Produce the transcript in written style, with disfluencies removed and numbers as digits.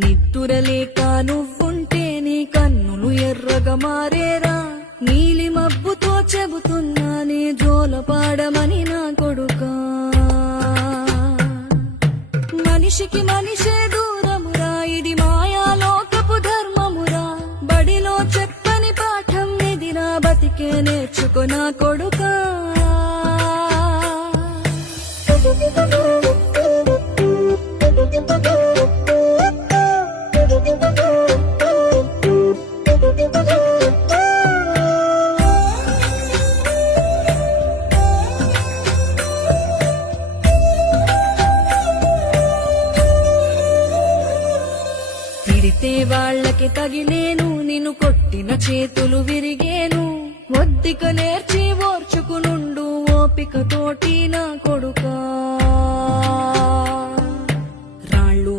నిద్దురలేక నువ్వుంటే నీ కన్నులు ఎర్రగా మారేరా. నీలి మబ్బుతో చెబుతున్నానే జోలపాడమని నా కొడుకా. మనిషికి మనిషే దూరమురా, ఇది మాయాలోకపు ధర్మమురా. బడిలో చెప్పని పాఠం ఎదిరా, బతికే నేర్చుకో నా కొడుకా. తిడితే వాళ్ళకి తగిలేను, నిన్ను కొట్టిన చేతులు విరిగేను. ఒద్దిక నేర్చి ఓర్చుకునుండు ఓపికతోటి నా కొడుకా. రాళ్ళు